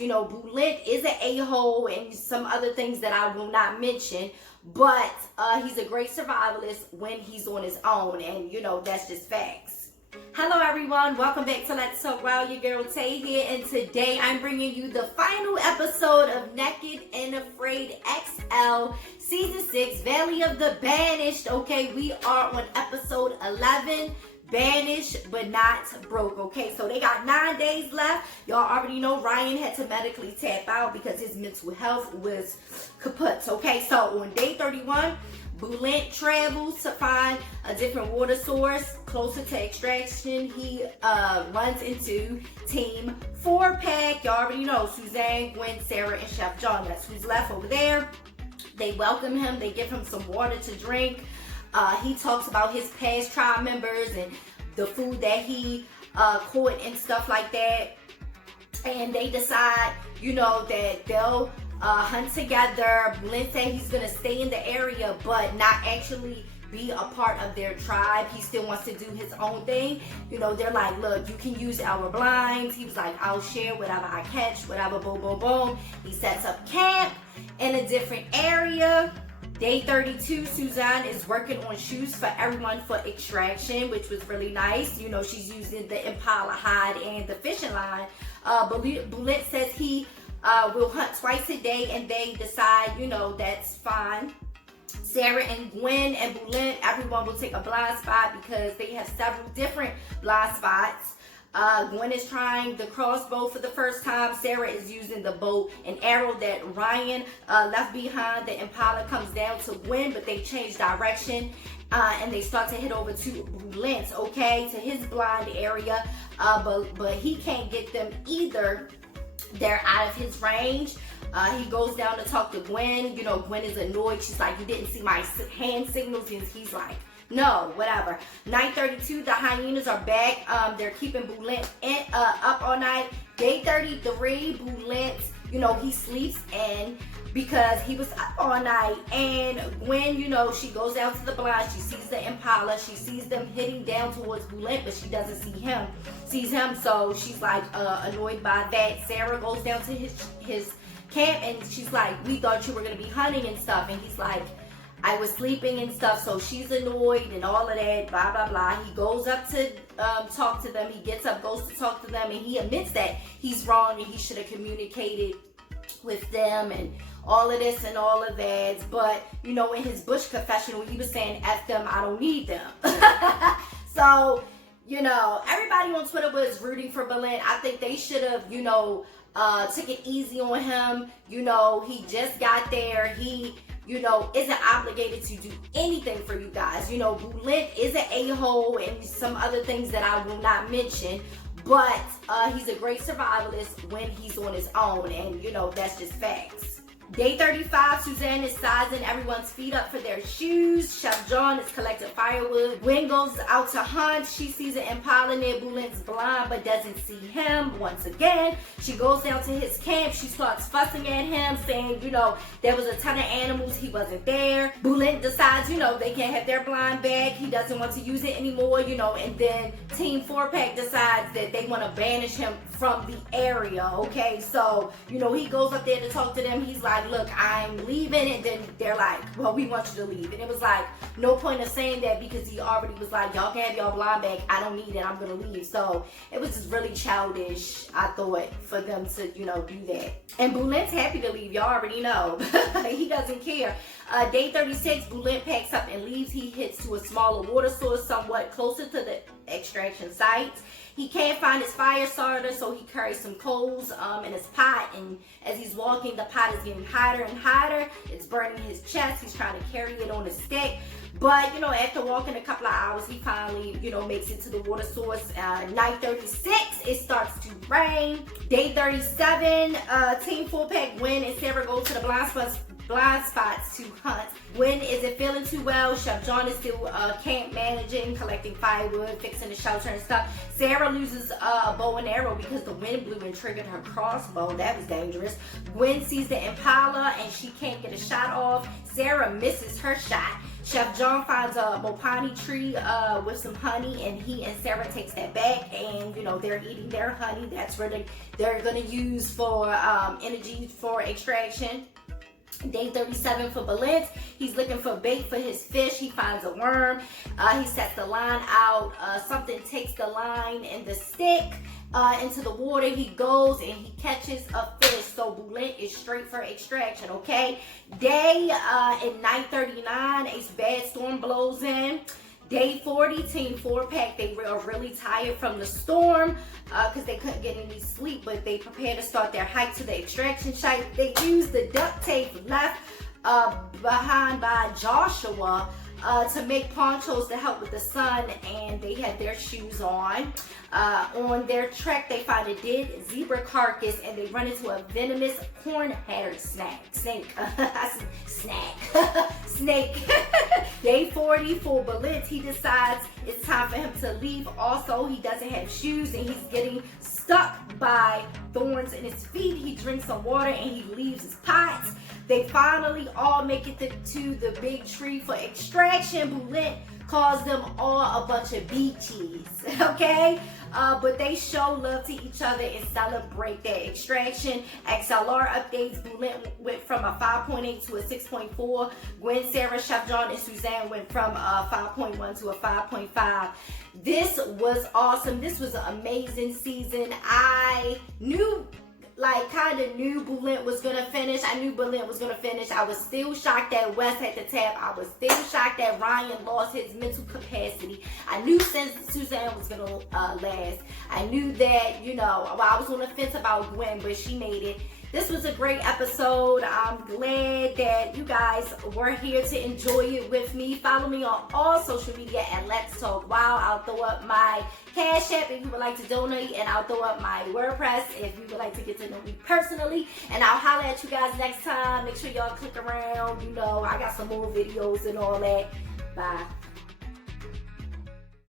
guys. You know, Bulent is an a-hole and some other things that I will not mention, but he's a great survivalist when he's on his own, and you know, that's just facts. Hello everyone, welcome back to Let's Talk Wild. Your girl Tay here, and today I'm bringing you the final episode of Naked and Afraid XL Season 6, Valley of the Banished. Okay, we are on episode 11, Banished but not broke. Okay, so they got 9 days left. Y'all already know Ryan had to medically tap out because his mental health was kaput. Okay, so on day 31, Bulent travels to find a different water source closer to extraction. He runs into Team 4-Pack. Y'all already know Suzanne, Gwen, Sarah, and Chef John. That's who's left over there. They welcome him. They give him some water to drink. He talks about his past tribe members and the food that he caught and stuff like that. And they decide, you know, that they'll hunt together. Bulent said he's gonna stay in the area but not actually be a part of their tribe. He still wants to do his own thing. You know, they're like, look, you can use our blinds. He was like, I'll share whatever I catch, whatever, boom, boom, boom. He sets up camp in a different area. Day 32, Suzanne is working on shoes for everyone for extraction, which was really nice. You know, she's using the impala hide and the fishing line. Bulent says he will hunt twice a day, and they decide, you know, that's fine. Sarah and Gwen and Bulent, everyone will take a blind spot because they have several different blind spots. Gwen is trying the crossbow for the first time. Sarah is using the bow and arrow that Ryan left behind. The impala comes down to Gwen, but they change direction and they start to head over to Bulent, okay, to his blind area. But he can't get them either. They're out of his range. He goes down to talk to Gwen. You know, Gwen is annoyed. She's like, you didn't see my hand signals? And he's like, no, whatever. Night 32, the hyenas are back. They're keeping Bulent up all night. Day 33, Bulent, you know, he sleeps in because he was up all night. And Gwen, you know, she goes down to the blind. She sees the impala. She sees them heading down towards Bulent, but she doesn't see him. Sees him, so she's like annoyed by that. Sarah goes down to his camp and she's like, we thought you were gonna be hunting and stuff. And he's like, I was sleeping and stuff. So she's annoyed and all of that, blah, blah, blah. He goes up to talk to them. He gets up, goes to talk to them, and he admits that he's wrong and he should have communicated with them and all of this and all of that. But, you know, in his bush confessional, he was saying, F them, I don't need them. So, you know, everybody on Twitter was rooting for Bulent. I think they should have, you know, took it easy on him. You know, he just got there. He, you know, isn't obligated to do anything for you guys. You know, Bulent is an a-hole and some other things that I will not mention. But he's a great survivalist when he's on his own. And, you know, that's just facts. Day 35, Suzanne is sizing everyone's feet up for their shoes. Chef John is collecting firewood. Gwen goes out to hunt. She sees an impala near Bulent's blind but doesn't see him once again. She goes down to his camp. She starts fussing at him, saying, you know, there was a ton of animals. He wasn't there. Bulent decides, you know, they can't have their blind back. He doesn't want to use it anymore, you know, and then Team 4-Pack decides that they want to banish him from the area, okay? So, you know, he goes up there to talk to them. He's like, look, I'm leaving. And then they're like, well, we want you to leave. And it was like, no point of saying that because he already was like, y'all can have y'all blind back. I don't need it. I'm going to leave. So it was just really childish, I thought, for them to, you know, do that. And Bulent's happy to leave. Y'all already know. He doesn't care. Day 36, Bulent packs up and leaves. He heads to a smaller water source somewhat closer to the extraction site. He can't find his fire starter, so he carries some coals in his pot, and as he's walking, the pot is getting hotter and hotter. It's burning his chest. He's trying to carry it on a stick. But, you know, after walking a couple of hours, he finally, you know, makes it to the water source. Night 36, it starts to rain. Day 37, Team 4-Pack, Gwen and Sarah go to the blind spots to hunt. Gwen isn't feeling too well. Chef John is still camp managing, collecting firewood, fixing the shelter and stuff. Sarah loses a bow and arrow because the wind blew and triggered her crossbow. That was dangerous. Gwen sees the impala and she can't get a shot off. Sarah misses her shot. Chef John finds a mopani tree with some honey, and he and Sarah takes that back, and you know, they're eating their honey. That's where they're gonna use for energy for extraction. Day 37 for Balint. He's looking for bait for his fish. He finds a worm. He sets the line out. Something takes the line and the stick into the water. He goes and he catches a fish. So Balint is straight for extraction, okay? Day in night 39, a bad storm blows in. Day 40, Team 4-pack, they were really tired from the storm because they couldn't get any sleep, but they prepared to start their hike to the extraction site. They used the duct tape left behind by Joshua to make ponchos to help with the sun, and they had their shoes on. On their trek, they find a dead zebra carcass, and they run into a venomous horn-haired snake. Day 40 for Balint, he decides it's time for him to leave. Also, he doesn't have shoes, and he's getting stuck by thorns in his feet. He drinks some water, and he leaves his pots. They finally all make it to the big tree for extraction. Balint calls them all a bunch of beaches, okay? But they show love to each other and celebrate their extraction. XLR updates, Balint went from a 5.8 to a 6.4. Gwen, Sarah, Chef John, and Suzanne went from a 5.1 to a 5.5. This was awesome. This was an amazing season. I kind of knew Balint was going to finish. I knew Balint was going to finish. I was still shocked that Wes had to tap. I was still shocked that Ryan lost his mental capacity. I knew Suzanne was going to last. I knew that, you know, I was on the fence about Gwen, but she made it. This was a great episode. I'm glad that you guys were here to enjoy it with me. Follow me on all social media at Let's Talk Wild. I'll throw up my Cash App if you would like to donate, and I'll throw up my WordPress if you would like to get to know me personally. And I'll holler at you guys next time. Make sure y'all click around. You know, I got some more videos and all that. Bye.